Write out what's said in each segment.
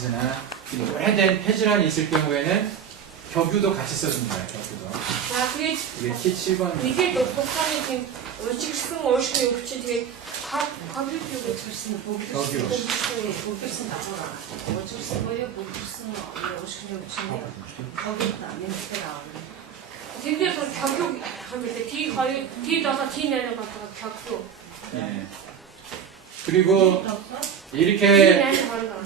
디지즈나 오래된 폐질환이 있을 경우에는 격유도 같이 써줍니다. 격유도. 자, 그게 이게 키 7번. 이게 독하니 지금 울직승 오시고 욕치 되게 가볍게 철сын 보기스 격유. 보기스 나와라. 어쩔수 뭐야 보기스 오시고 욕치네. 거기다 멘트가 근데 그 격유 하면 돼. 뒤 넣어서 뒤 내려갔다가 격유. 예. 그리고 뒤 이렇게 내려간다.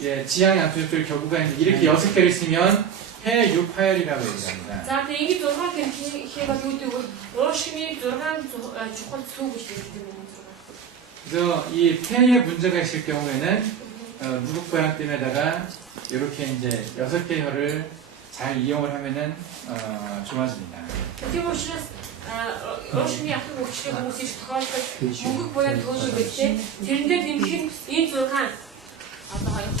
예, 지향 양쪽을 격우가 있는데 이렇게 6개를 쓰면 폐 육파열이라고 얘기합니다. За тэгээд 6 гэмт хийгээд үүдэггүй уушгины 6 чухал сүүг гэж хэлдэг юм. 그래서 이 폐에 문제가 있을 경우에는 무릎보양댐에다가 이렇게 이제 6개 혈을 잘 이용을 하면은 좋아집니다. Тийм учраас уушгины ахыг өвчтэй хүмүүс их тохиолдолд мөнгө буян төлөв гэдэг. Тэрэндээ дэмжих энэ 6 одоо хоёрыг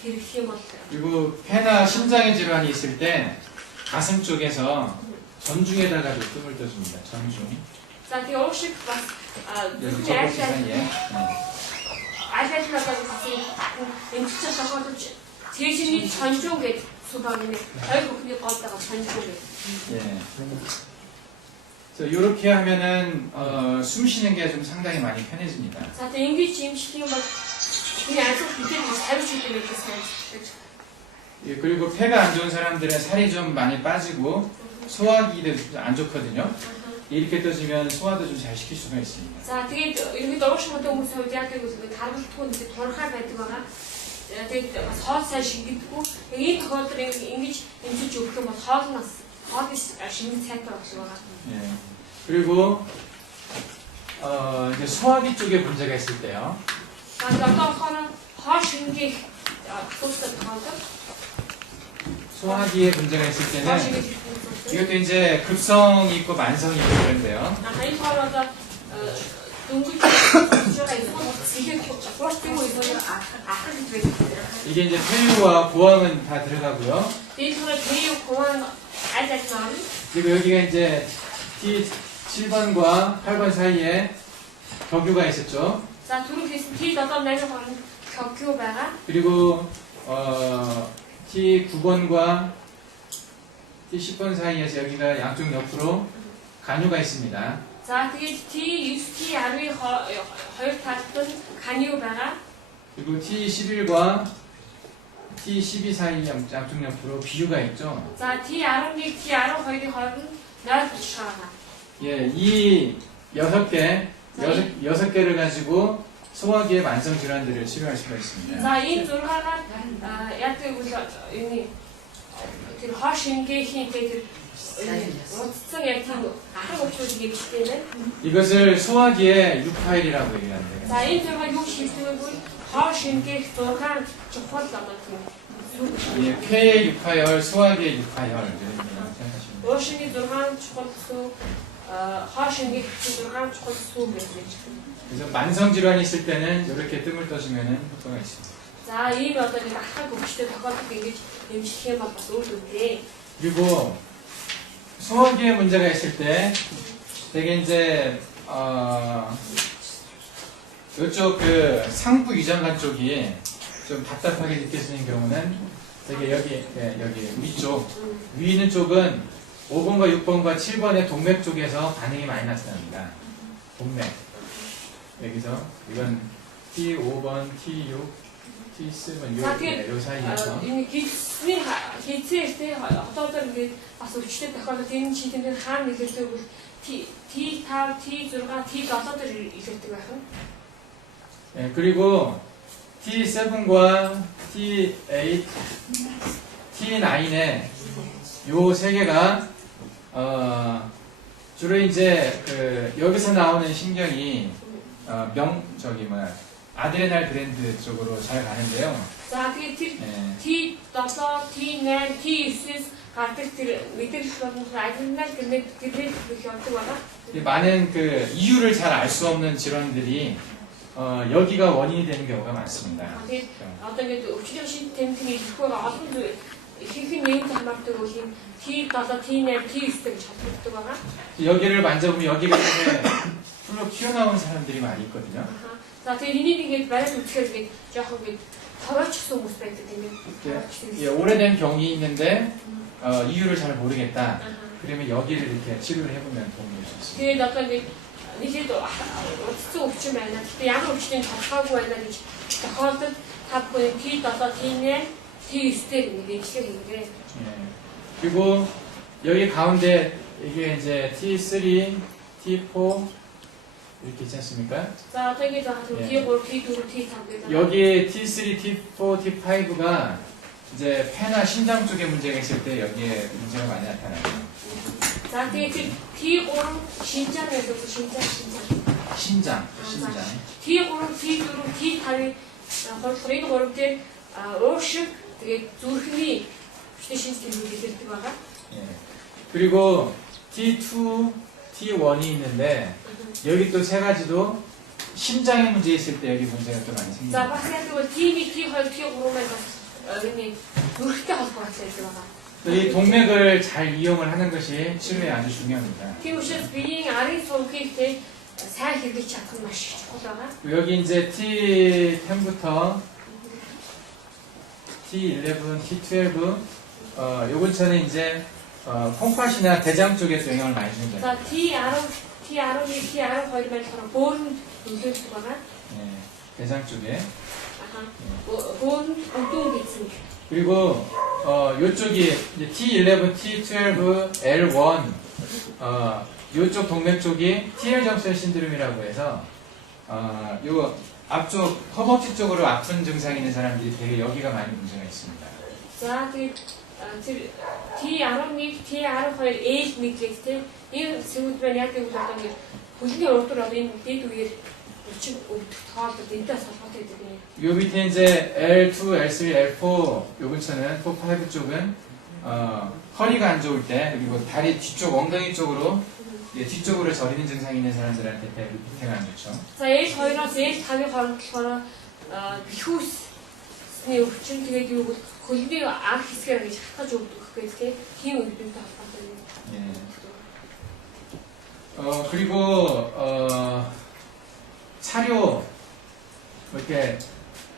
хэрэглэх юм бол 그리고 폐나 심장의 질환이 있을 때 가슴 쪽에서 전중에다가도 뜸을 떠줍니다. 전중. За тийм уушиг бас 여기 저거 사이에. айлайлнасаа гэсэн эмчилж тохиолдож цэжний сонжуу гэж 수박이네. хоёр бүхний голдоога сонжуу гэж. 예. 그래서 이렇게 하면은 숨 쉬는 게 좀 상당히 많이 편해집니다. За тийм ингэж эмчлэх юм бол 그냥 아주 밑에 살수 있게 이렇게 예, 그리고 폐가 안 좋은 사람들은 살이 좀 많이 빠지고 소화기도 안 좋거든요. 이렇게 떠지면 소화도 좀 잘 시킬 수가 있습니다. За тэгээд ерөнхийдөө уушгитай хүмүүс хувьд яадаг вэ? Тархалтгүй нэг турхаа байдаг байгаа. Тэгээд бас хоол сайн шингэдэггүй. Энэ тохиолдолд ингэж эмчилж өгөх юм бол хоолны шингэх цайтай болох байгаа. 예. 그리고 이제 소화기 쪽에 문제가 있을 때요. За одоо болохоор хоол шингэх асуудал тохиолдол. 소화기에 문제가 있을 хоол 때는 шингэх асуудал. 이것도 이제 급성이 있고 만성이 있고 그런데요. Энэ болохоор одоо дөнгөж байгаа юм. Сэтгэл хууртын үеийн ахад гэж байдаг. 이게 이제 폐유와 고항은 다 들어가고요. 데이터를 대유 공항 알잖아요. 그리고 여기가 이제 T7번과 8번 사이에 격유가 있었죠. За түрүү хэлсэн T7-8 хооронд 격유 байгаа. 그리고 T9번과 T10번 사이에서 여기가 양쪽 옆으로 간유가 있습니다. За тэгээд T9, T10-ийн хоёр талд нь 간유 байгаа. 그리고 T11과 T12 사이 양쪽 옆으로 비유가 있죠. За T11, T12-ийн хооронд нойл бичиж байгаа. 예, 이 6개, 6개를 가지고 소화기의 만성 질환들을 치료할 수가 있습니다. За энэ 6-аар яадаг бол юуны тэр хоол шингээхийн тэр утсан яг тийм ахыг өвчүүд нэгтэй. 이것을 소화기의 6파일이라고 얘기합니다. За энэ 6 юу шийдэх вэ? хоол шингээх 6 чухал одоо тийм. 예, 폐의 6파열, 소화기의 6파열 이렇게 생각하시면 됩니다. Уушгийн 6 чухал сүү хоол шингээх 6 чухал сүү гэж байна. 그래서 만성 질환이 있을 때는 이렇게 뜸을 떠주면 효과가 있습니다. За ийм одоо нэг ахыг өвчтэй тохиолдолд ингэж эмчлэх юм бол бас үйл үүтэй. 그리고 소화기에 문제가 있을 때 되게 이제 이쪽 그 상부 위장관 쪽이 좀 답답하게 느껴지는 경우는 되게 여기 위쪽 위 있는 쪽은 5번과 6번과 7번의 동맥 쪽에서 반응이 많이 나타납니다. 동맥 여기서 이건 T5번, T6, T7 요 사이에서 Энэ хийцний хийцээтэй хотоодор ингээд бас өвчтэй тохиолдолд энэ чийдэн хаана нөлөөлдөг бол T5, T6, T7-оор илэрдэг байх нь. 예, 그리고 T7과 T8, T9의 요 세 개가 주로 이제 그 여기서 나오는 신경이 아드레날 그랜드 쪽으로 잘 가는데요. За тэгээд тэр 예, T7, T8, T9-с гардаг тэр мэдээлэл болон адреналин гэмээр гэх явдаг байгаа. 많은 그 이유를 잘 알 수 없는 질환들이 여기가 원인이 되는 경우가 많습니다. Тэгээд одоо ингээд өвчнөд шин тэмдгийн идэхгүй байгаа олон зүйл ихэнх нь нэгэн хамаардаг бол юм T7, T8, T9 гэж холбогддог байгаа. 여기를 만져보면 여기가 되게 풀로 튀어나온 사람들이 많이 있거든요. За тэгээд энийг ингээд бариад үзэхээр ингээд жоохон ингээд тороочихсан хүмүүс байдаг тийм ээ. 예, 오래된 경이 있는데 이유를 잘 모르겠다. 그러면 여기를 이렇게 치료를 해보면 도움이 될 수 있습니다. Тэгээд одоо ингээд нэгэд утсан өвчин байна. Гэхдээ ямар өвчнийг тодорхойгүй байна гэж тохиолдолд та бүхэн T7, T8, T9-ээр ингээд эмчилгээ хийгээрэй. 예. 그리고 여기 가운데 이게 이제 T3, T4 이렇게 있지 않습니까? За одоо ингээд 예. T3, T4, T5 гэдэг. 여기 T3, T4, T5가 이제 폐나 심장 쪽에 문제가 있을 때 여기에 문제가 많이 나타나요. За тэгээд T3 신장 гэдэг нь 신장. 심장. T3, T4, T5-ын холбооны 3 дээр уушиг тэгээд зүрхний хүчтэй шинж тэмдэг илэрдэг байгаа. 예. 그리고 T2, T1이 있는데 여기 또 세 가지도 심장에 문제 있을 때 여기 문제가 또 많이 За 생깁니다. бас яг тэгвэл T1, T2, T3 маань бас энэ зүрхтэй холбоотой байдаг байгаа. 이 동맥을 잘 이용을 하는 것이 치료에 아주 중요합니다. Тийм учраас биеийн арын сувгийг те сайн хэрэглэж чадах нь маш чухал байгаа. 여기 이제 T10부터 T11, T12 요근처는 이제 콩팥이나 대장 쪽에서 영향을 많이 줍니다. За T10, T11, T12 маань болохоор бөөрөнд нөлөөлдөг байгаа. 예, 대장 쪽에. 아하. бөөрөнд өдөө гэсэн. 그리고 요쪽이 이제 T11, T12, L1 요쪽 동맥 쪽이 TL 점설 신드롬이라고 해서 요 앞쪽 허벅지 쪽으로 아픈 증상이 있는 사람들이 되게 여기가 많이 문제가 있습니다. За тэгээд T11, T12 L1 гэдэг энэ сэвүүд маань яг гэвэл одоо ингэ хөлний урдуур одоо энэ дэд үеэр өчиг өвдөх тоолдод энэтэй холбоотой гэдэг юм. 요 밑에 이제 L2, L3, L4 요 근처는 4, 5 쪽은 허리가 안 좋을 때 그리고 다리 뒤쪽 엉덩이 쪽으로 뒤쪽으로 저리는 증상이 있는 사람들한테 밑에가 안 좋죠. За L2-оос L5-ын хооронд болохоор бихүүсний өвчин тэгээд юу гэвэл хөлний анх хэсгээр гэж хатгаж өгдөг гэх тийм өвдөнтэй холбоотой юм. 예. 그리고 사료 이렇게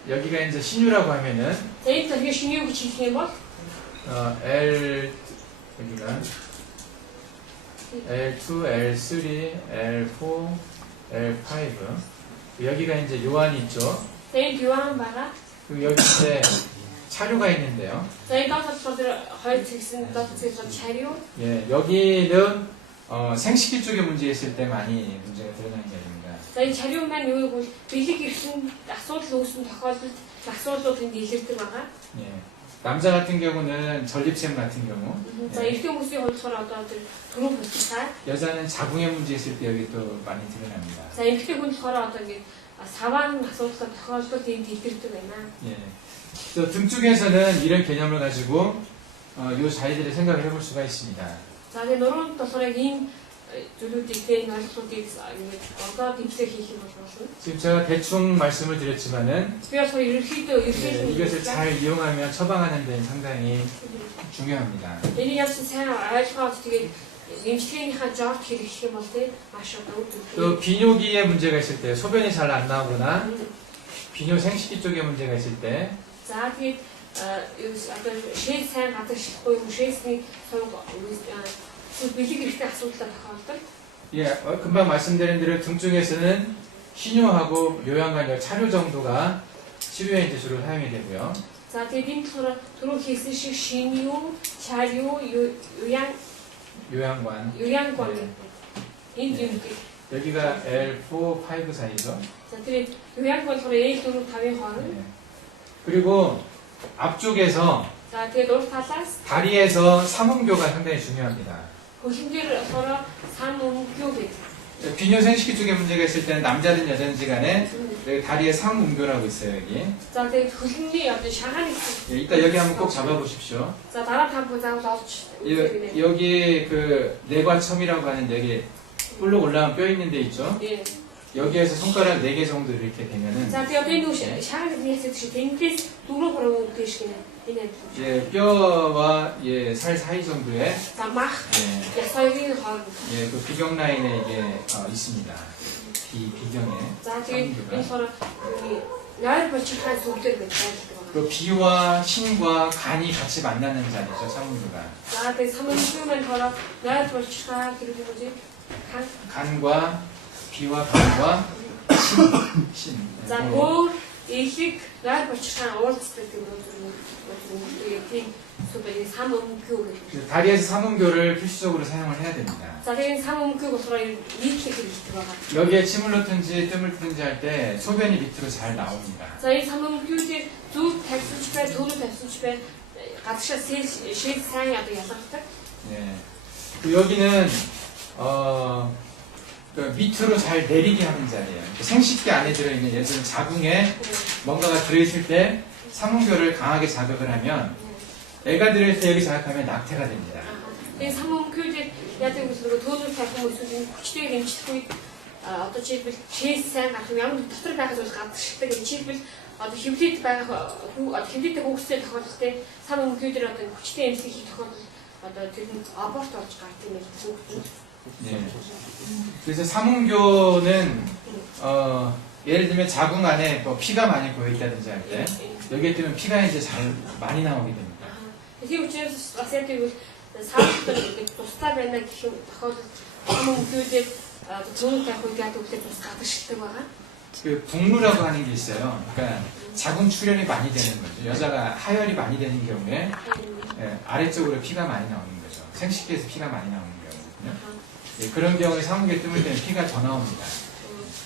여기가 이제 신유라고 하면은 За энэ төрлийн шиний өвч хэлэх юм бол L 여기가 L2, L3, L4, L5 여기가 이제 요한이 있죠. за энэ юан байгаа. 그리고 여기 이제 차류가 있는데요. За энэ доосод тэр хоёр цэгсэн доод цэгсэн 차류. 예, 여기는 생식기 쪽에 문제 있을 때 많이 문제가 드러나는 자리입니다. За энэ 차류 маань юу гэвэл бэлэг ирсэн асуудал үүснэ тохиолдолд асуудлууд энд илэрдэг байгаа. 예, 남자 같은 경우는 전립腺 같은 경우, За эртний хүмүүсийн хувьд болохоор одоо тэр түрүү бүлцээ. 여자는 자궁에 문제 있을 때 여기 또 많이 드러납니다. За эмэгтэй хүн болохоор одоо ингэ саваан асуудал тохиолдолд энд илэрдэг байна. 예, 또 등 쪽에서는 이런 개념을 가지고 요 자리들을 생각을 해볼 수가 있습니다. За тэгээ нуруунд болохоор яг ийм зүйлүүдийг тэ энэ ойлголтуудыг ингэ одоо тэмцээ хийх юм болно. 지금 제가 대충 말씀을 드렸지만은 Би болохоор ерөнхийдөө 이것을 잘 이용하면 처방하는 데는 상당히 중요합니다. энийг яаж сайн ойлгоод тэгээд эмчилгээнийхаа жорд хэрэглэх юм бол тэ маш одоо үр 또 дүнтэй. 비뇨기에 문제가 있을 때 소변이 잘 안 나오거나 비뇨 생식기 쪽에 문제가 있을 때 За тэгээд одоо шээс сайн гадагшлахгүй юм шээсний сувг бэлэг эрэхтэй асуудалтай тохиолдол. 예, 금방 말씀드린 대로 등 쪽에서는 신유하고 요양간 차류 정도가 치료에 이제 주로 사용이 되고요. За тэгээд энэ болохоор түрүү хийсэн шиг шинью, чарью, 요양관 юянгон энэ юм. 여기가 L4, 5 사이죠. За тэгээд юянгон болохоор L4, 5-ын хооронд. 예. 그리고 앞쪽에서 За тэгээд урд талаас 다리에서 삼음교가 상당히 중요합니다. хөлндөр болохоор сан өмгөө гэдэг. 비뇨 생식기 쪽에 문제가 있을 때는 남자든 여자든지 간에 여기 다리에 삼음교라고 있어요 여기. За тэгээд хөлний одоо шагааны хэсэг. 예, 이따 여기 한번 꼭 잡아보십시오. За дараа та бүхэн заавал олж үзээрэй. 여기 그 내과첨이라고 하는 여기 볼록 올라온 뼈 있는 데 있죠. 예. 여기에서 손가락 4개 정도 이렇게 되면은 За тэгээд одоо энэ шагааны хэсэг шиг тэндээс дөрөв гурав дэш гинэ. Энэ. 예, 뼈와 예, 살 사이 정도에 За мах 예, ясагийн хооронд. 예, 그 비경 라인에 이게 있습니다. 비경에 За тэгээд 삼음교가. энэ болохоор нойр болчиххай сүлдэр гэж байдаг байна. 그 비와 신과 간이 같이 만나는 자리죠, 삼음교가. За тэгээд 삼음교만 болохоор нойр болчиххай гэдэг нь 뭐지? 간. 간과 비와 간과 신. За өөр элэг нойр болчиххай уулздаг гэдэг нь тийм 소비의 삼음교 гэдэг. 다리에서 삼음교를 필수적으로 사용을 해야 됩니다. За тэгээд 삼음교 болохоор нийтлэг хэрэгтэй байгаа. 여기에 침을 넣든지 뜸을 뜨든지 할 때 소변이 밑으로 잘 나옵니다. За энэ 삼음교를 зүг тавьсанч бай, төрөв тавьсанч бай гадагшаа шил сайн одоо ялгардаг. 예. 그 여기는 그 밑으로 잘 내리게 하는 자리예요. 생식기 안에 들어있는 예를 들면 자궁에 뭔가가 들어있을 때 삼음교를 강하게 자극을 하면 애가 들어있을 때 여기 자극하면 낙태가 됩니다. 이 삼음교를 яадаг гэсэн нөгөө төрөв тавих юм эсвэл хүчтэй хэмжих үед одоо жишээлбэл чээс сайн гарах ямар нэг дотор байх зүйл гадагшдаг. Жишээлбэл одоо хөвлөд байгаа хөвлөдтэй хүүхдтэй тохиолдолтой 삼음교들 одоо хүчтэй эмзэг хийх тохиолдол одоо тэр нь аборт болж гардаг юм байна. 예. 그래서 삼음교는 예를 들면 자궁 안에 뭐 피가 많이 고여 있다든지 할 때 여기에 뜨면 피가 이제 잘 많이 나오게 됩니다. Тийм учраас бас яг тэгвэл саалтар тусдаа байна гэх юм тохиолдолд 삼음교들 зөвхөн тавих үед яадаг үгээр бас гадагшдаг байгаа. 그 북루라고 하는 게 있어요. 그러니까 자궁 출혈이 많이 되는 거죠. 여자가 하혈이 많이 되는 경우에 예, 아래쪽으로 피가 많이 나오는 거죠. 생식기에서 피가 많이 나오는 경우거든요. 예, 그런 경우에 삼음교에 뜸을 때면 피가 더 나옵니다.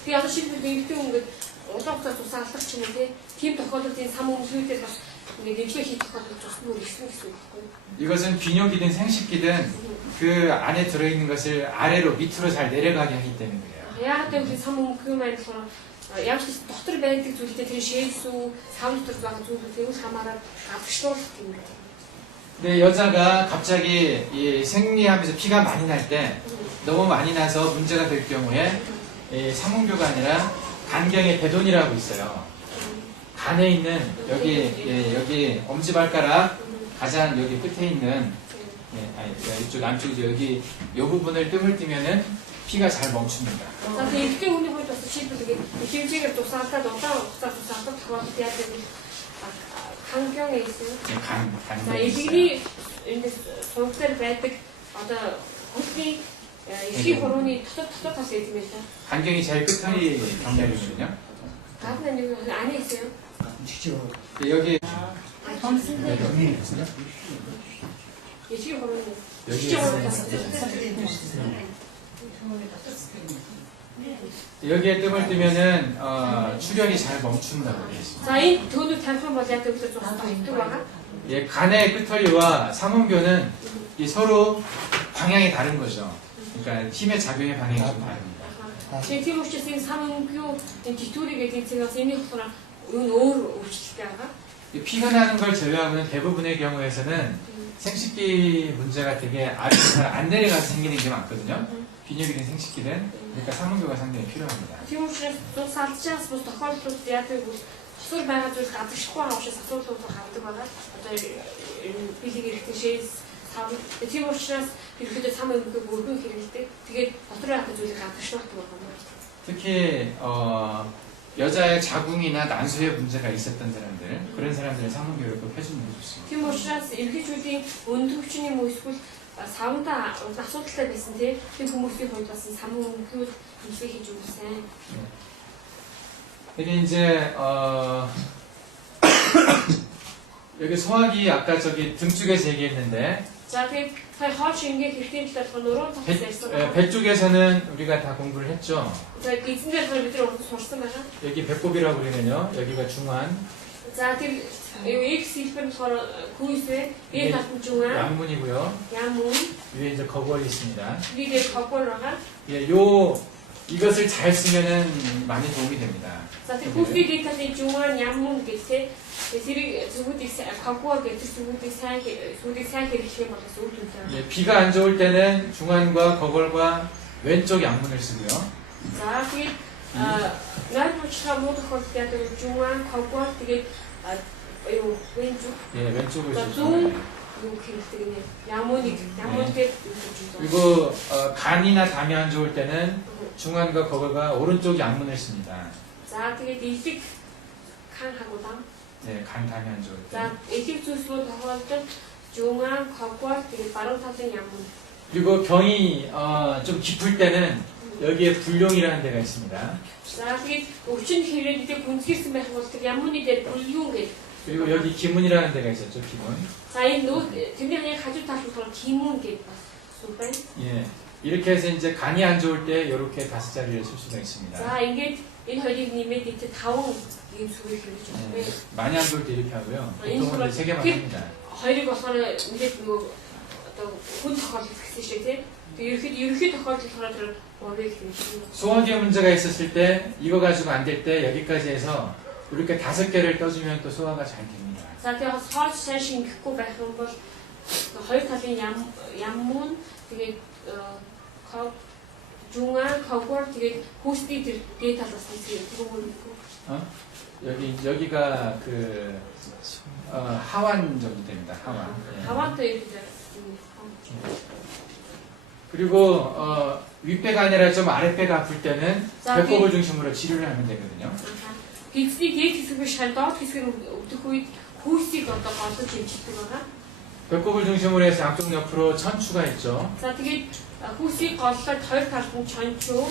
Тэгээ одоо шилбэл биетэй ингээд улаан хугацаа тусаа алдаг ч юм уу тийм тохиолдолд 삼음교들 бас ингээд эмчилгээ хийх тохиолдол бас нөр ихсэн гэсэн үг байхгүй. 이것은 비뇨기든 생식기든 그 안에 들어있는 것을 아래로 밑으로 잘 내려가게 하기 때문에 그래요. Яг гэвэл 삼음교 маань болохоор ямар ч дотор байдаг зүйлтэй тэр шээс үү сав дотор байгаа зүйлүүд тэрүүс хамаараад гадагшлуулах юм байна. 근데 여자가 갑자기 이 생리하면서 피가 많이 날 때 너무 많이 나서 문제가 될 경우에 이 삼음교가 아니라 간경의 배돈이라고 있어요. 간에 있는 여기 여기 엄지발가락 가장 여기 끝에 있는 이쪽 안쪽이죠. 여기 이 부분을 뜸을 뜨면은 피가 잘 멈춥니다. За тэгээд ихтэй хүний хувьд бас жишээлбэл хэмжээгээр тусаалтаад удаан хугацаар тусаалтад тохиолдолд яадаг вэ? Хангёнг ийсэн. 간. За элэгний энэ сунгаар байдаг одоо хөлний эхийн хурууны дотор тас гэдэг юм байна. 간경이 제일 끝에 경렬이거든요. Гадна нэг 안에 있어요. 여기 эхийн хурууны 여기 эхийн хурууны 여기에 뜸을 뜨면은 출혈이 잘 멈춘다고 되어 있습니다. За энэ төлөв тавих бол яг тэр зураг тавьдаг байгаа. 예, 간의 끄털이와 삼음교는 이 서로 방향이 다른 거죠. 그러니까 힘의 작용의 방향이 좀 다릅니다. Тэгээ тийм учраас энэ 삼음교 энэ титүүрийг гэдэг цэгээс энийг болохоор юу өөр өөрчлөлттэй байгаа. 이 피가 나는 걸 제외하고는 대부분의 경우에서는 생식기 문제가 되게 아래로 잘 안 내려가서 생기는 게 많거든요. 비뇨기든 생식기든. 그러니까 삼음교가 상당히 필요합니다. Тийм учраас цус салчаас бус тохиолдлууд яадаг бол тусар байгаа зүйл гадагшихгүй байгаа учраас асуудлууд гардаг байгаа. Одоо бэлэг эрэхтэн шээс сав. Тийм учраас ерөөдөө 삼음교 бүрхэн хэрэгтэй. Тэгээд дотор байгаа зүйлийг гадагшуулдаг байгаа юм. 특히 여자의 자궁이나 난소에 문제가 있었던 사람들 그런 사람들은 삼음교를 꼭 해주는 게 좋습니다. Тийм учраас эргэжүүдийн өндөр хүчний мөн эсвэл савнда асуудалтай байсан тийм хүмүүсийн хувьд бас 삼음교 имлэг хийж өгөх сайн. 이게 이제 여기 소화기 아까 저기 등 쪽에서 얘기했는데 За тэгээд сая хоош ингээ хэрэгтэй талаар нуруу тавьсан ярьсан. 배 쪽에서는 우리가 다 공부를 했죠. За эзэн дээр бид нар урд сурсан байгаа. 여기 배꼽이라고 그러면요. 여기가 중환, За тэр X хэлбэр болохоор күйсээ B татан 중앙 양문이고요. 양문 위에 이제 거골이 있습니다. 위에 거골 байгаа. 예, 이것을 잘 쓰면은 많이 도움이 됩니다. За тэр күйсээ татан 중앙 양문 гэдэг тэрийг зүгүүдийг 거골 гэдэг зүгүүдийг сайн хэрэглэх юм бол үр дүнтэй. 예, 비가 안 좋을 때는 중환과 거골과 왼쪽 양문을 쓰고요. За тэгээд найрмучхаа муу тохиолдолд яадаг 중앙 거골 тэгээд 왼쪽 예, 왼쪽을 자, 쓰고요. 요 그냥 양문이 양문대 그리고 간이나 담이 안 좋을 때는 중안과 거거가 오른쪽 양문을 씁니다. 자, тэгээд элэг 칸하고 당. 네, 간 담이 안 좋을 때. 자, элэг зүйлсүүд тохиолдолд 중안, 거과 тэгээд баруун талын 양문. 그리고 병이 좀 깊을 때는 여기에 불룡이라는 데가 있습니다. За, тэгээд өвчин хэрэг гүнзгийсэн байх бол тэр 양문이 дээр 불륜 гэж. 그리고 여기 기문이라는 데가 있었죠, 기문. 자, 이 노 тэрний 하나 가지고 다시 돌아 기문 гэж бас сүлбэн. 예, 이렇게 해서 이제 간이 안 좋을 때 이렇게 다섯 자리를 쓸 수가 있습니다. За, ингээд энэ хоёрыг нэмээд 이제 5 ийм сүрийг хэрэгж 예, байна. 많이 안 좋을 때 이렇게 하고요. 보통은 이제 세 개만 합니다. хоёрыг болохоор ингээд нөгөө одоо хүн тохиолдол гэсэн шиг тийм. Тэгээд ерөнхий тохиолдол болохоор тэр урыг хэрэгжүүлнэ. 소화기의 문제가 있었을 때 이거 가지고 안 될 때 여기까지 해서 이렇게 다섯 개를 떠주면 또 소화가 잘 됩니다. За тэгээд хоол сайн шингэхгүй байх юм бол хоёр талын яммун тэгээд 중앙 거꾸로 тэгээд 호스티 데이터 талаас нь 그거 여기가 그 하완 정도 됩니다. 하완. 예. 하완도 이렇게 그리고 윗배가 아니라 좀 아랫배가 아플 때는 자, 배꼽을 중심으로 치료를 하면 되거든요. Хэцний дээд хэсэг биш харин доод хэсгээр өвдөх үед хүйсийг одоо голдож хэмждэг байгаа. 배꼽을 중심으로 해서 양쪽 옆으로 천추가 있죠. За тэгээд хүйсийг голлоод хоёр талд нь чончуу.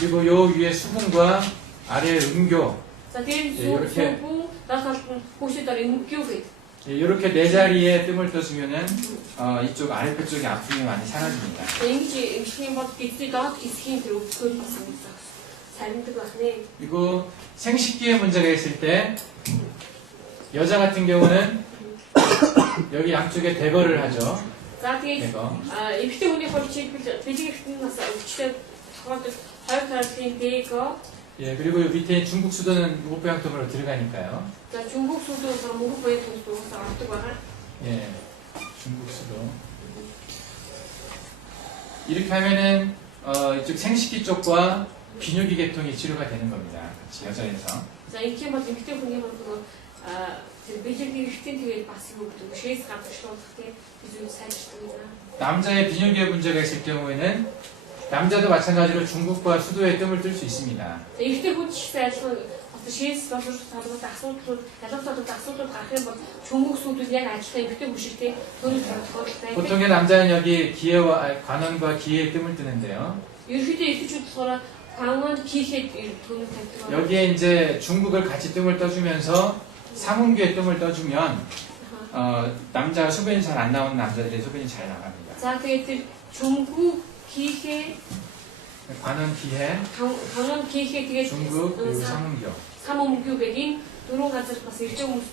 그리고 요 위에 수분과 아래에 음교. За тэгээд 이렇게. сүүн доод талд нь хүйсээр өмгөө гэдэг. 이렇게 네 자리에 뜸을 떠주면은 이쪽 아랫배 쪽이 아픔이 많이 사라집니다. Ингэж эмчлэгийн бол хэцний доод хэсгийн тэр өвдгөө гэсэн үг. 살림도 하네. 그리고 생식기에 문제가 있을 때 여자 같은 경우는 여기 양쪽에 대거를 하죠. За тэгээд 대거. эмэгтэй хүний хувьд жишээлбэл бэлэг эртний нас өвчтэй тохиолдол хоёр талын дэго. 예, 그리고 요 밑에 중국 수도는 무고양통으로 들어가니까요. За 중국 수도에서 мөнгө буй төлөвлөсөн ордог байгаа. 예, 중국 수도. 이렇게 하면은 이쪽 생식기 쪽과 비뇨기 계통이 치료가 되는 겁니다. 같이 여자에서. За ингэм бол эмэгтэй хүний хувьд тэр бэлэг эртний тэгээд бас юу гэдэг шээс гадагшлуулах тийм зүйл сайжирдаг юм. 남자의 비뇨기에 문제가 있을 경우에는 남자도 마찬가지로 중국과 수도에 뜸을 뜰 수 있습니다. За эртний хүн ч гэсэн адилхан одоо шээс боловч талбарт асуудлууд ялгаатай асуудлууд гарах юм бол 중국 수도д яг адилхан эмэгтэй хүн шиг тийм төрөл тохиолдолтой. 보통의 남자는 여기 기회와 관원과 기회에 뜸을 뜨는데요. ерөнхийдөө эрхчүүд болохоор 관원 기хэд 돈을 тавьдаг. 여기에 이제 중국을 같이 뜸을 떠주면서 상운기에 뜸을 떠주면 남자 소변이 잘 안 나오는 남자들의 소변이 잘 나갑니다. За тэгээд тэр 중국 기회 관원 기회, 관원 기회 тэгээд 중국 그리고 상운교. 삼엄규 гэдэг дөрвөн газар бас ирж байгаа хүмүүс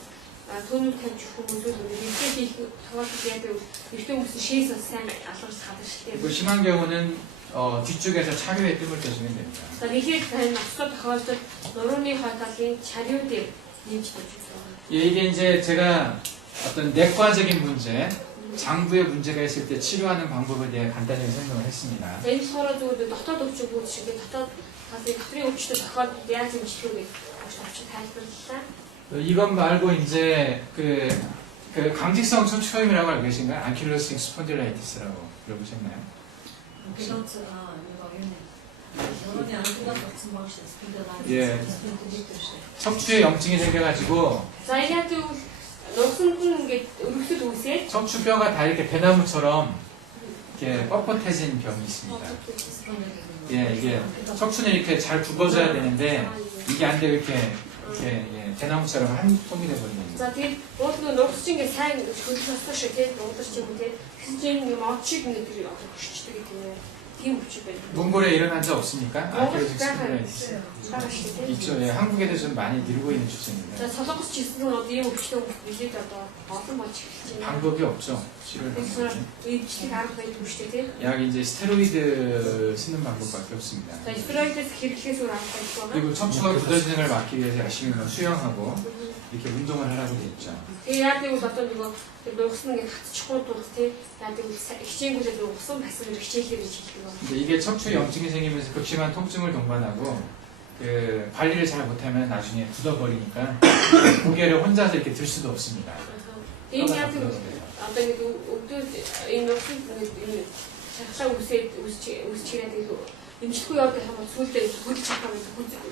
돈을 тавьж хүмүүсүүд нэгдэж их тохиолдол яадаг эртний хүмүүс шээс бас сайн алгаж хадгалтай. 그리고 심한 경우는 뒤쪽에서 차류에 뜸을 떠주면 됩니다. За нэхэд тань авсан тохиолдолд нурууны хой талын чариу дээр нэмж тавьж байгаа. 예, 이게 이제 제가 어떤 내과적인 문제, 장부에 문제가 있을 때 치료하는 방법에 대해 간단히 설명을 했습니다. За энэ болохоор зүгээр дотоод өвчнүүд шиг дотоод талын дотрын өвчтөд тохиолдолд яаж хэмжих вэ гэж авч тайлбарлалаа. 이것 말고 이제 그 강직성 척추염이라고 알고 계신가요? 안킬로스틱 스폰딜라이티스라고 들어보셨나요? Пилотцыга 유명해. 여론이 안 끝났던 방식 예. 척추에 염증이 생겨가지고 За яг гэвэл нурсанд нь ингээд өргөсөд үүсээд 척추뼈가 다 이렇게 대나무처럼 이렇게 뻣뻣해진 병이 있습니다. 예, 이게 척추는 이렇게 잘 굽어져야 되는데 이게 안 되고 이렇게 예, 대나무처럼 한 통이 돼버리는 거예요. за тэгээд уул нь нурс чинь ингээд сайн хөдөлж настай шиг тийм ударч юм тийм гэсэн чинь юм очиг ингээд тэр хөшчдөг гэх юм. Тийм өвчтэй байна. 몽골에 일어난 적 없습니까? Монгол 안킬로스틱 스폰딜라이티스. 있죠. 예, 한국에도 좀 많이 늘고 있는 За 추세입니다. солонгос ч гэсэн одоо ийм өвчтэй хүмүүс билээд одоо олон болж эхэлж байна. 방법이 없죠. 치료를 하는 Тэгэхээр 거죠. эвчлэг арга барил өвчтэй тийм. 약 이제 스테로이드 쓰는 방법밖에 없습니다. За стероидс хэрэглэхээс өөр арга барил байгаа. 그리고 척추가 굳어지는 걸 막기 위해서 열심히 수영하고 이렇게 운동을 하라고 돼 있죠. Тэгээ яа гэвэл одоо нөгөө нурс нь ингээд хатчихгүй тул тийм яа гэвэл хичээнгүүлээ нурсан басна хичээлээ гэж хэлдэг байна. 근데 이게 척추에 염증이 생기면서 극심한 통증을 동반하고 그 관리를 잘 못하면 나중에 굳어버리니까 고개를 혼자서 이렇게 들 수도 없습니다. Энэ яа гэвэл одоо ингэ өдөр энэ нөхцөл ингэ шахшаа үсчигээ тэгээд имжлэхгүй явдаг хамаа сүлдээ хөлж чадах юм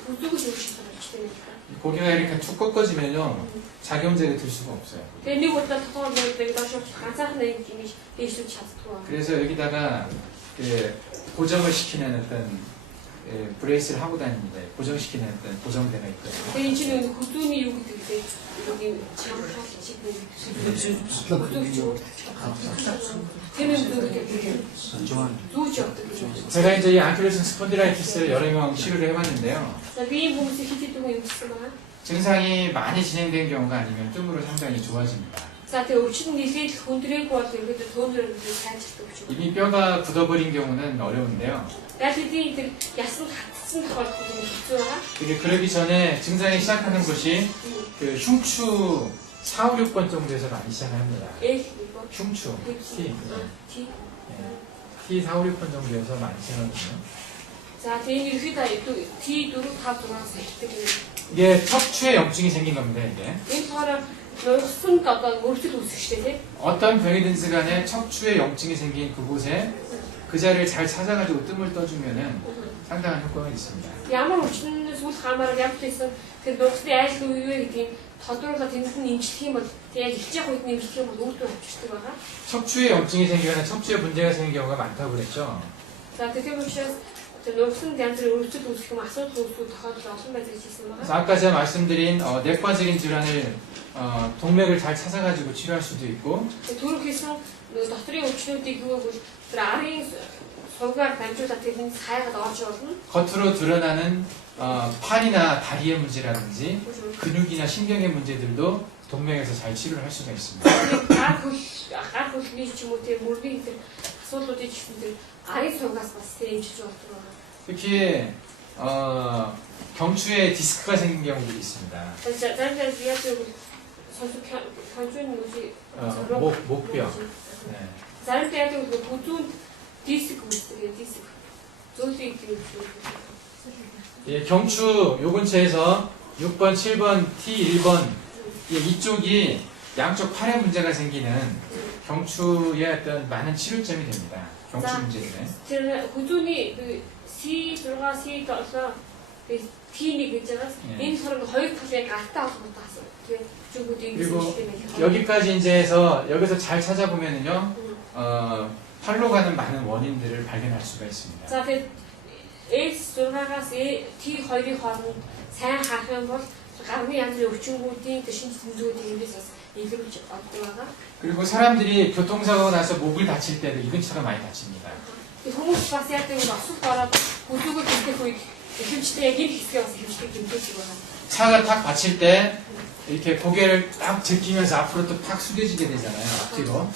хүзүүгээс өөрчлөх хэрэгтэй юм байна. 고개가 이렇게 툭 꺾어지면요 작용제를 들 수가 없어요. Тэгээд нэг удаа тохиолдол нэг доош ганцаархан нэг ингэж дэвшүүлж чаддгүй. 그래서 여기다가 고정을 시키는 어떤 브레이스를 하고 다닙니다. 고정시키는 어떤 고정대가 있거든요. Тэгээд энэ чинь нэг хүзүүний юу гэдэг вэ? Нэг чамхаа шиг нэг 제가 이제 이 안킬로스 스폰딜라이티스 여러 명 치료를 해봤는데요. 증상이 많이 진행된 경우가 아니면 뜸으로 상당히 좋아집니다. 이미 뼈가 굳어버린 경우는 어려운데요. 그러기 전에 증상이 시작하는 곳이 그 흉추 4, 5, 6번 정도에서 많이 시작합니다. 흉추 T 4, 5, 6번 정도에서 많이 시작하거든요. 이게 척추에 염증이 생긴 겁니다. 이게 어떤 병이든지 간에 척추에 염증이 생긴 그곳에 그 자리를 잘 찾아가지고 뜸을 떠주면은 상당한 효과가 있습니다. 척추에 염증이 생기거나 척추에 문제가 생긴 경우가 많다고 그랬죠. 그래서 아까 제가 말씀드린 내과적인 질환을 동맥을 잘 찾아가지고 치료할 수도 있고 겉으로 드러나는 팔이나 다리의 문제라든지 근육이나 신경의 문제들도 동맥에서 잘 치료를 할 수가 있습니다. 특히 경추에 디스크가 생긴 경우들이 있습니다. 목뼈. 예, 경추 요 근처에서 6번, 7번, T1번 이쪽이 양쪽 팔에 문제가 생기는 경추의 어떤 많은 치료점이 됩니다. 경추 문제들에. 그리고 여기까지 이제 해서 여기서 잘 찾아보면은요 팔로 가는 많은 원인들을 발견할 수가 있습니다. 그리고 사람들이 교통사고가 나서 목을 다칠 때도 이 근처가 많이 다칩니다. 차가 탁 받칠 때 이렇게 고개를 딱 제끼면서 앞으로 또 탁 숙여지게 되잖아요. 앞뒤로.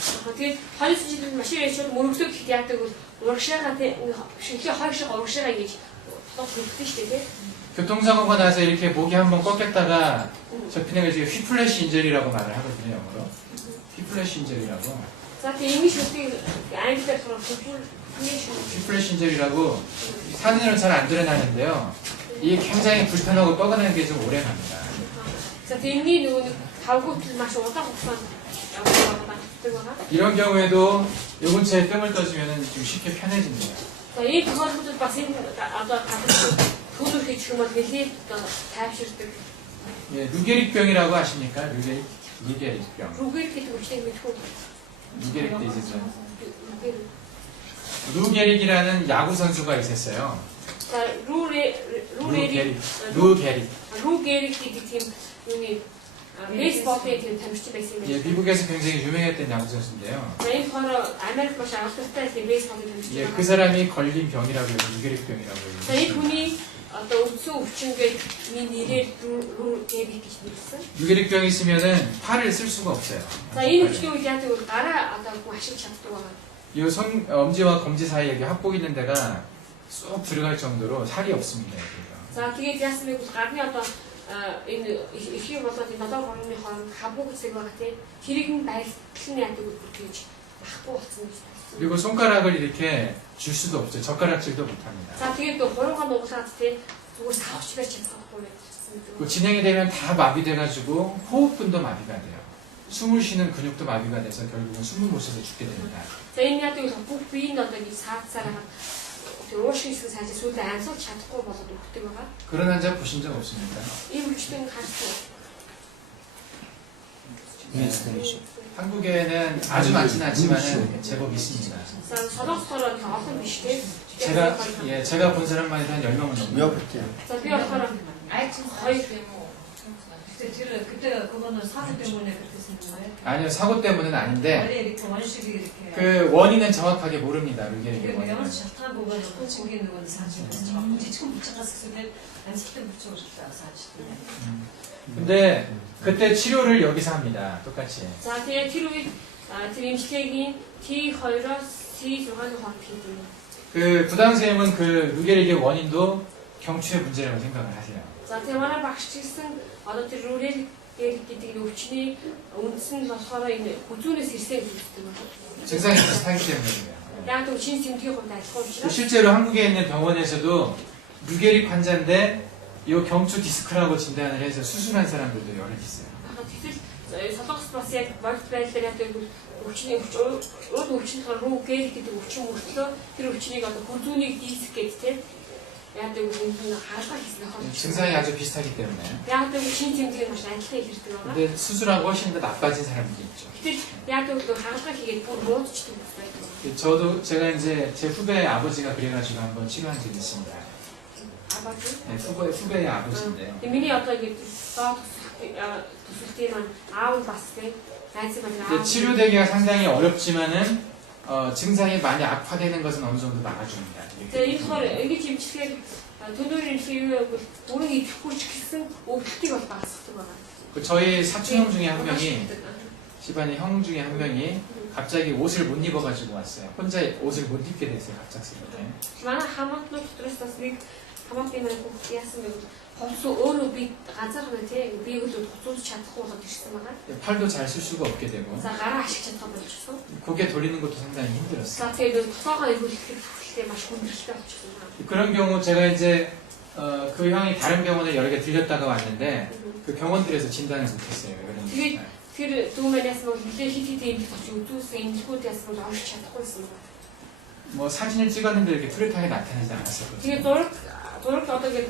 교통사고가 나서 이렇게 목이 한번 꺾였다가 접히는 걸 휘플래시 인절이라고 말을 하거든요. 영어로. 휘플래시 인절이라고. 휘플래시 인절이라고 사진으로 잘 안 드러나는데요. 이게 굉장히 불편하고 뻐근한 게 좀 오래 갑니다. 이런 경우에도 요 근처에 뜸을 떠주면 좀 쉽게 편해집니다. 예, 루게릭병이라고 아십니까? 루게릭병. 루게릭 되시죠? 루게릭이라는 야구 선수가 있었어요. 예, 미국에서 굉장히 유명했던 야구 선수인데요. 예, 그 사람이 걸린 병이라고 해요. 루게릭병이라고 해요. 루게릭병이 있으면은 팔을 쓸 수가 없어요. 이 손 엄지와 검지 사이에 이렇게 합복 있는 데가 쏙 들어갈 정도로 살이 없습니다. 그리고 손가락을 이렇게 줄 수도 없어요. 젓가락질도 못합니다. 그 진행이 되면 다 마비돼가지고 호흡근도 마비가 돼요. 숨을 쉬는 근육도 마비가 돼서 결국은 숨을 못 쉬어서 죽게 됩니다. За энэ яг л бүх биеинд одоо нэг саацаараа тэр уушиг хэсэг сайж сүйдээ амьсгалж чадахгүй болоод өгдөг байгаа. 그런 환자 보신 적 없습니까? Ийм хүчтэй харсан. 한국에는 아주 많지는 않지만 제법 있습니다. За солонгосоор их олон биш те. 제가 본 사람만 해도 한 10명은 넘어요. За би болохоор хоёр 그때 그거는 사고 때문에 그렇게 생긴 거예요? 아니요, 사고 때문은 아닌데 머리에 이렇게 원식이 이렇게 그 원인은 정확하게 모릅니다. 루게릭의 그리고 원인은. 영어에서 좋다 보면 거기 있는 건 사실 저 지금 붙여갔을 때 안쓸 때 붙여고 싶다 사실. 근데 그때 치료를 여기서 합니다. 똑같이. За тэгээ тэр үед тэр эмчилгээгийн T2-оос C6-ыг хоол хийдэг. 그 부당샘은 그 루게릭의 원인도 경추의 문제라고 생각을 하세요. За тэр манай багш гэсэн одоо тэр рүүрэл гэдэг нь өвчний үндс нь болохоор энэ хүзүүнээс ирсэн гэж үздэг байна. 증상이 비슷하기 때문이에요. Яг л чин симптомын хувьд адилхан учраас 실제로 한국에 있는 병원에서도 루게릭 환자인데 이 경추 디스크라고 진단을 해서 수술한 사람들도 여럿 있어요. тэгэхээр солонгос бас яг бодит байдлаар яг тэгвэл өвчний уул өвчнийхээ рүүгэл гэдэг өвчин мөртлөө тэр өвчнийг одоо хүзүүнийг диск гэдэг тийм яг тэгвэл энэ хаалга хийсэн хаа. 증상이 아주 비슷하기 때문에. Яг тэгвэл чин симптомыг маш адилхан илэрдэг байна. 근데 수술하고 훨씬 더 나빠진 사람들이 있죠. гэтэл яг тэгвэл хаалга хийгээд бүр муудчихдаг байна. 저도 제가 이제 제 후배의 아버지가 그래가지고 한번 치료한 적이 있습니다. 아버지? 네, 후배의 아버지인데요. миний одоо ингэ доод төсөлтийн маань аав бас тийм найз маань 이제 аав. 치료되기가 상당히 어렵지만은 증상이 많이 악화되는 것은 어느 정도 막아줍니다. Тэгээ энэ болохоор ингэж хэмжлэхээр төлөөрийн юу гэвэл бүрэн идэхгүй ч гэсэн өвдөлтийг бол багасгадаг байна. 저희 사촌 형 중에 한 명이 집안의 형 중에 한 명이 갑자기 옷을 못 입어가지고 왔어요. 혼자 옷을 못 입게 됐어요. 갑작스럽게. Манай хамаатны дотроос бас нэг хамаатны маань бүх яасан бэ? Хувцас өөрөө би ганцаархнаа тийм би өлөд хувцууд чадахгүй болоод ирсэн байгаа. 팔도 잘 쓸 수가 없게 되고 За гараа ашиглаж чадахгүй болчихсон. 고개 돌리는 것도 상당히 힘들었어요. За тэгээд тосоогоо эргүүлэхэд хүртэл маш хүндрэлтэй болчихсон байна. 그런 경우 제가 이제 그 형이 다른 병원을 여러 개 들렸다가 왔는데 그 병원들에서 진단을 못했어요. Тэгээд тэр дүү манаас нь нэлээд хит хит эмч очиж үзүүлсэн эмчгүүдээс нь олж чадахгүйсэн байна. 뭐 사진을 찍었는데 이렇게 뚜렷하게 나타나지 않았었거든요. Тэгээд зураг одоо гээд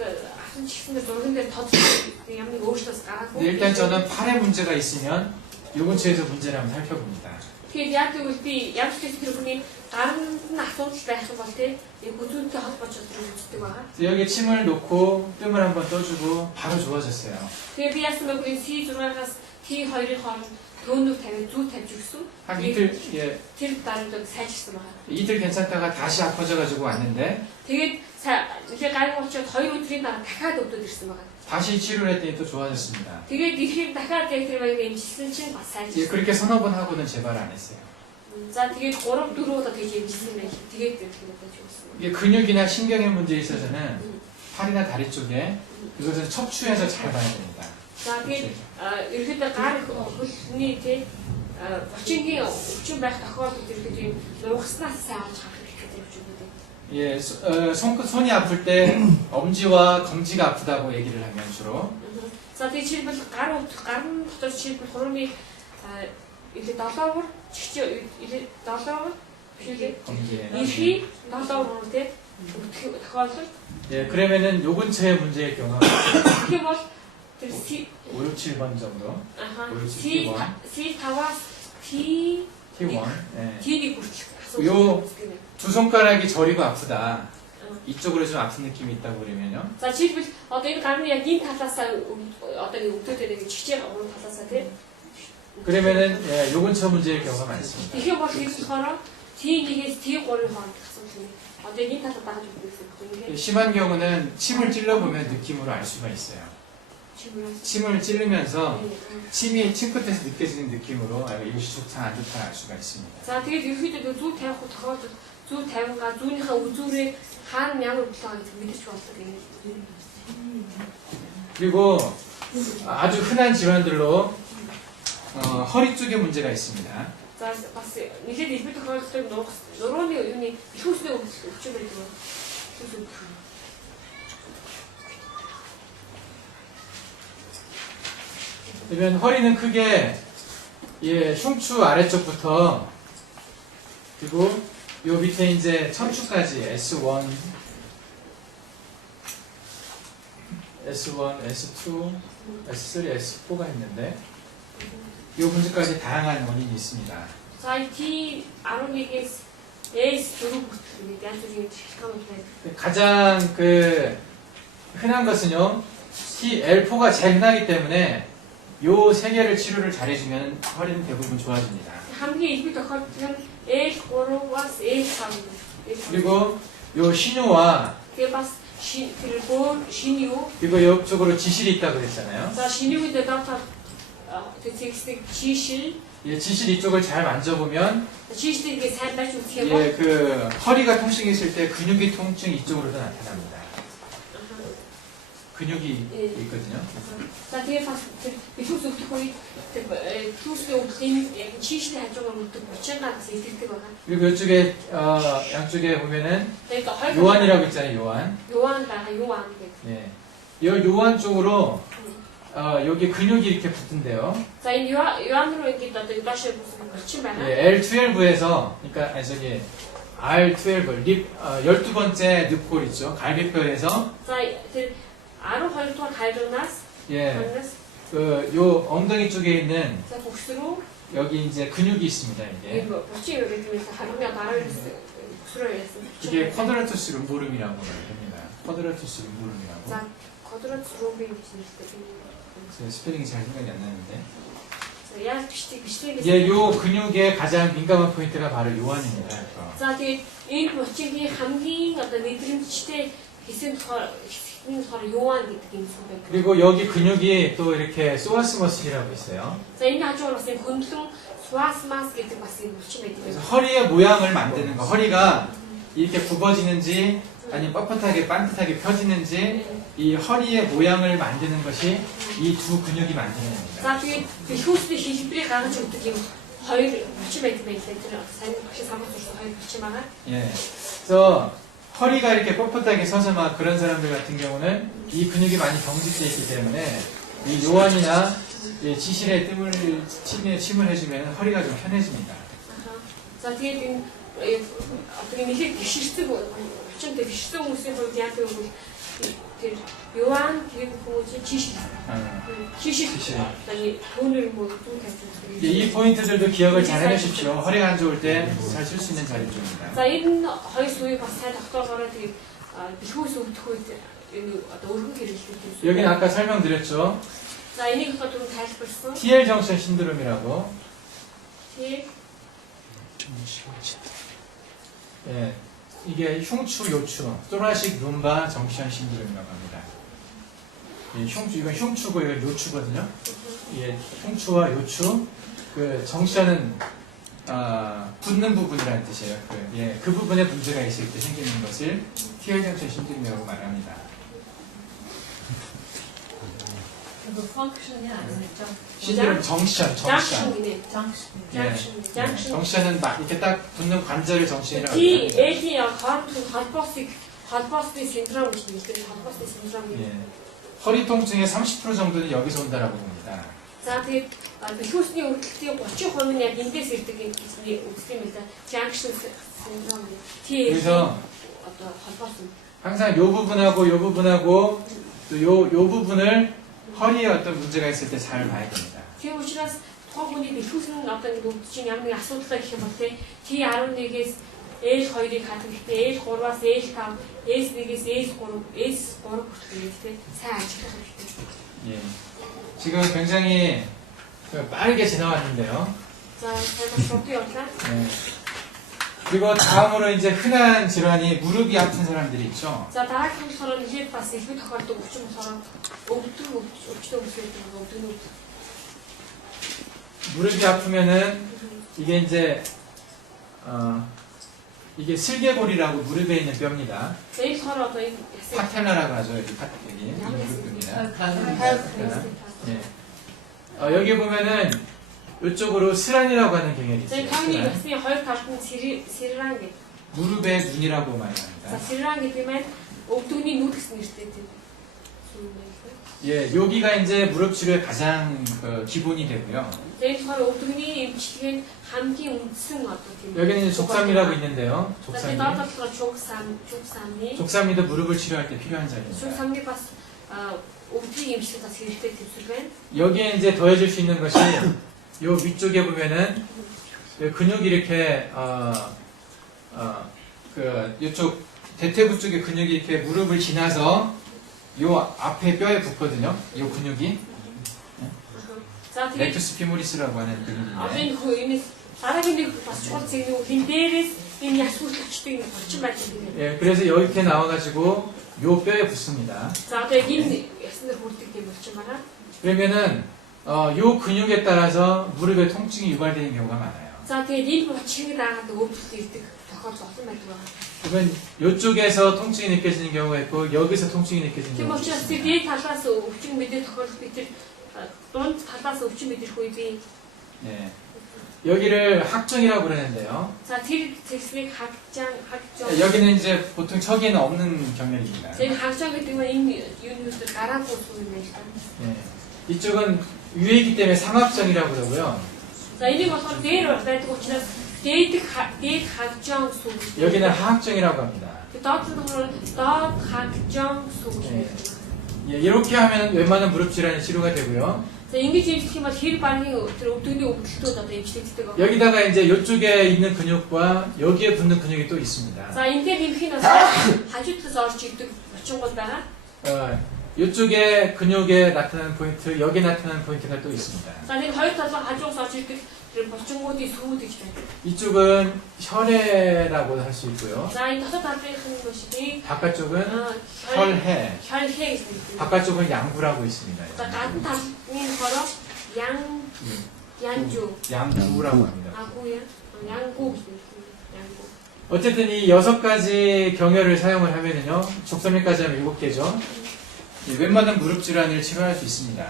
асан ч гэсэндээ зурган дээр тодорхой ямар нэг өөрчлөлт гараагүй. 근데 일단 저는 팔에 문제가 있으면 요근처에서 문제를 한번 살펴봅니다. Тэгээд яг тэгвэл би ямар ч тэр хүний гаранд нь асуудал байх юм бол тийм хүзүүнтэй холбооч үздэг байгаа. 여기 침을 놓고 뜸을 한번 떠주고 바로 좋아졌어요. Тэгээд би яасан бэ гэвэл C6-аас T2-ын хооронд төөнөв тавиад зүү тавьж өгсөн. 한 이틀 тэр дарамтыг сайжирсан байгаа. 이틀 괜찮다가 다시 아파져가지고 왔는데 Тэгээд нэлээ гайгүй болчиход 2 өдрийн дараа дахиад өвдөд ирсэн байгаа. 다시 치료를 했더니 또 좋아졌습니다. Тэгээд ихээр дахиад яг тэр баяг эмчилсэн чинь бас сайжирсан. 그렇게 서너 번 하고는 재발 안 했어요. За тэгээд 3 4 удаа тэгж эмчилсэн байх. Тэгээд тэр удаач өгсөн. 이게 근육이나 신경의 문제에 있어서는 팔이나 다리 쪽에 그것은 척추에서 잘 봐야 됩니다. За тэгээд ерөөдөө гар хөлний тий бочингийн өвчин байх тохиолдолд ерөөдөө юм нугснаас сайн авч харах хэрэгтэй юм шүү дээ. 예, 손이 아플 때 엄지와 검지가 아프다고 얘기를 하면 주로 За тэгээд жишээлбэл гар дотор жишээлбэл хурууны ilээ долоовор чихч ilээ долоовор биш 검지에. эрхий долоовор тий тохиолдол. 예, 그러면은 요 근처에 문제의 경우가 그게 뭐 тэр 5, 6, 7번 정도. 아하 T1. C5-аас T T1. 예. T-ийг хүртэл 요 두 손가락이 저리고 아프다. 이쪽으로 좀 아픈 느낌이 있다고 그러면요. За жишээлбэл одоо энэ гарны яг энэ талаасаа одоо өвдөд ирэх чихчээр уран талаасаа тий. 그러면은 예, 요 근처 문제의 경우가 많습니다. Тэгэхээр бол энэ болохоор T1-ээс T3-ын хооронд асуудал юм. Одоо энэ талаа дааж үзсэн гэх юм. 심한 경우는 침을 찔러보면 느낌으로 알 수가 있어요. 침을 찌르면서 침이 침끝에서 느껴지는 느낌으로 이것이 좋다 안 좋다 알 수가 있습니다. За тэгээд ерөөхдөө зүү тавих тохиолдолд зүү тавингаа зүүнийхээ үзүүрээ хаана ямар өглөө гэж мэдэрч болдог юм. 그리고 아주 흔한 질환들로 허리 쪽에 문제가 있습니다. За бас нэлээд илбэг тохиолдолд нурууны юуны их усны өвчин байдаг. 그러면 허리는 크게 예, 흉추 아래쪽부터 그리고 요 밑에 이제 척추까지 S1, S1, S2, S3, S4가 있는데 요 문제까지 다양한 원인이 있습니다. За T11-ээс S4 хүртэл янз бүрийн шалтгаанууд байдаг. 가장 그 흔한 것은요, L4가 제일 흔하기 때문에 요 세 개를 치료를 잘해주면 허리는 대부분 좋아집니다. хамгийн 일부 тохиолдол нь L3-аас L5. 그리고 요 신유와 Тэгээ бас тэр өөр шинэ юу? 그리고 옆쪽으로 지실이 있다고 그랬잖아요. За шинэүүд доктор тэр текстийг чийшил 예, 지실 이쪽을 잘 만져보면 чийшлийг ингээ сайн байж үзэх юм бол 예, 그 허리가 통증있을 때 근육이 통증 이쪽으로도 나타납니다. 근육이 있거든요. за тэгээ бас тэр битүүс өвдөх үед тэр битүүсний өвдлийн яг чийшлийн хажуугаар өвдөх булчин ганц илэрдэг байгаа. 그리고 이쪽에 양쪽에 보면은 Тэгээд хоёр 요한이라고 있잖아요. 요한. 요한 байгаа 요한 гэдэг. 예, 요 요한 쪽으로 여기 근육이 이렇게 붙은데요. За энэ 요한 руу ингээд одоо доош бусан булчин байгаа. 예, L12에서 그러니까 아니 저기 R12 립 12번째 늑골 있죠. 갈비뼈에서 За тэр 12 дугаар хайрнаас 예, хойноос 요 엉덩이 쪽에 있는 за бүхс рүү 여기 이제 근육이 있습니다. 이게 энэ булчин гэдэг нь харууны дараа бүхс рүү яасан. 이게 쿼드라투스 룸보름이라고 합니다. 쿼드라투스 룸보름이라고. За квадрат румби гэж нэрлэдэг. 스펠링이 잘 생각이 안 나는데. За яаж бичлэг 예, 요 근육의 가장 민감한 포인트가 바로 요한입니다. За тэгээд энэ булчингийн хамгийн одоо мэдрэмжтэй хэсэг болохоор 요한 гэдэг юм шиг байна. 그리고 여기 근육이 또 이렇게 소아스 머슬이라고 있어요. За энэ хажуугаар бас энэ хөндлөн суасмас гэдэг бас энэ булчин байдаг. 그래서 허리의 모양을 만드는 거. 허리가 이렇게 굽어지는지 아니면 뻣뻣하게 반듯하게 펴지는지 이 허리의 모양을 만드는 것이 이 두 근육이 만드는 겁니다. За тэгээд бэлхүүсний хэлбэрийг гаргаж өгдөг юм хоёр булчин байдаг байх лээ. Тэр сайн багш самбар сурсан хоёр булчин байгаа. 예. 그래서 허리가 이렇게 뻣뻣하게 서서 막 그런 사람들 같은 경우는 이 근육이 많이 병직되어 있기 때문에 이 요한이나 이 지실에 침을 해주면 허리가 좀 편해집니다. За тэгээд энэ одоо нэг гიშирсэн булчинтэй гიშирсэн хүмүүсийн хувьд яг гэвэл тэр 요한 그리고 뭐지 지실 지실 아니 돈을 뭐 좀 가지고 이 포인트들도 기억을 잘 해주십시오. 허리가 안 좋을 때 잘 쓸 수 있는 자료입니다. За энэ хоёр суйг бас сайн тогтоогоорой тэгээд бэлхүүс өвдөх үед энэ одоо өргөн хэрэглэдэг. 여기는 아까 설명드렸죠. За энийг одоо түрүү тайлбарсан. TL 정션 신드롬이라고. T 예, 이게 흉추, 요추, 토라식 룸바 정션 신드롬이라고 합니다. 예, 이건 흉추고 이건 요추거든요. 예, 흉추와 요추, 그 정션은 붙는 부분이라는 뜻이에요. 그 부분에 문제가 있을 때 생기는 것을 TL 정션 신드롬이라고 말합니다. 그 펑크션이 아니죠. 신드롬 정션. 장션이네. 예, 장션. 정션은 막 이렇게 딱 붙는 관절을 정신이라고 T 합니다. L-ийн холбоосны синдром гэж нэрлэдэг. холбоосны синдром гэдэг. 예, 허리 통증의 30% 정도는 여기서 온다라고 봅니다. За тэгээд бэлхүүсний өргөлтийн 30% нь яг эндээс ирдэг гэж үздэг юм л да. Junction syndrome. T 그래서 одоо холбоосон. 항상 요 부분하고 요 부분하고 또 요 부분을 허리에 어떤 문제가 있을 때 잘 봐야 됩니다. Тийм учраас тухайн хүний бэлхүүс нь одоо ингэ өвдөж ямар нэгэн асуудалтай гэх юм бол T11-ээс L2-ыг хадгалт, L3-аас L5, S1-ээс S3 хүртэл тийм сайн ажиллах хэрэгтэй. 예, 지금 굉장히 빠르게 지나왔는데요. За сайн шууд явлаа. 예. 그리고 다음으로 이제 흔한 질환이 무릎이 아픈 사람들이 있죠. За дараагийн болохоор нэхэд бас илүү тохиолдог өвчин болохоор өвдөн өвдөн 무릎이 아프면은 이게 이제 이게 슬개골이라고 무릎에 있는 뼈입니다. За энэ болохоор одоо энэ 파텔라라고 하죠. 여기 무릎입니다. 예. 여기 보면은 이쪽으로 스란이라고 하는 경혈이 За 있어요. камны 스란. ясны хоёр талд нь сэрран гэдэг. 무릎의 눈이라고 За 말합니다. сэрран гэдэг нь өвдөгний нүд гэсэн нэртэй тийм. 예, 여기가 이제 무릎 치료의 가장 기본이 되고요. Тэгээд болохоор өвдөгний эмчилгээний хамгийн үндсэн одоо тийм. 여기는 이제 족삼이라고 있는데요. Тэгээд 족삼이. доод болохоор чугсамны 족삼이도 무릎을 치료할 때 필요한 자리입니다. чугсамны бас өвдгийн эмчилгээ бас хэрэгтэй төвсөл байна. 여기에 이제 더해질 수 있는 것이 요 위쪽에 보면은 그 근육이 이렇게 그 이쪽 대퇴부 쪽에 근육이 이렇게 무릎을 지나서 요 앞에 뼈에 붙거든요. 요 근육이 За тэгээд 렉투스 피모리스라고 하는 одоо 근육인데 энэ хөөний дараагийн нэг бас чухал зүйл нь хин дээрээс энэ ясвал очтой нэг орчин байж байгаа юм. 예, 그래서 이렇게 나와가지고 요 뼈에 붙습니다. За одоо яг энэ яснаар хүрдэг тийм орчин байна. 그러면은 요 근육에 따라서 무릎에 통증이 유발되는 경우가 많아요. За тэгээд энэ булчинг дагаад өвдөлт ирдэг тохиолдол олон байдаг байна. 그러면 요쪽에서 통증이 느껴지는 경우가 있고 여기서 통증이 느껴지는 Тийм 경우가 учраас 있습니다. тэгээд талаас өвчин мэдээ тохиолдол бид тэр дунд талаас өвчин мэдэрх үе би 예. 여기를 학정이라고 그러는데요. за тэр зэкснийг хагжаан 여기는 이제 보통 척에는 없는 경련입니다. тэр хагжаа гэдэг нь энэ юунуудад гараагүй зүйл юм байна. 예. 이쪽은 위에이기 때문에 상압정이라고 그러고요. За энийг болохоор дээр байдаг учраас дээд хагжаан гэсэн үг. 여기는 하악정이라고 합니다. Доод нь болохоор доод хагжаан гэсэн үг юм. 예, 이렇게 하면 웬만한 무릎 질환이 치료가 되고요. За ингэж эмчлэх юм бол хэр багийн тэр өвдөгний өвдөлтүүд одоо эмчлэгддэг байна. 여기다가 이제 이쪽에 있는 근육과 여기에 붙는 근육이 또 있습니다. За энэ дээр нэмэх нь бас хажуудлаас орж ирдэг орчингууд байгаа. 이쪽에 근육에 나타나는 포인트, 여기에 나타나는 포인트가 또 있습니다. За тэр хоёр талаа хажуугаас орж ирдэг тэр булчингуудын сүүд гэж байна. 이쪽은 혈해라고 할 수 있고요. За энэ дотоод талынх нь 뭐시기 바깥쪽은 혈해 혈해, гэж байна. 바깥쪽은 양구라고 있습니다. За гадна талын хороо янжу 양구라고 합니다. агуя 양고 гэж байна. 양고. 어쨌든 이 6가지 경혈을 사용을 하면은요, 족삼일까지 하면 7개죠. 웬만한 무릎 질환을 치료할 수 있습니다.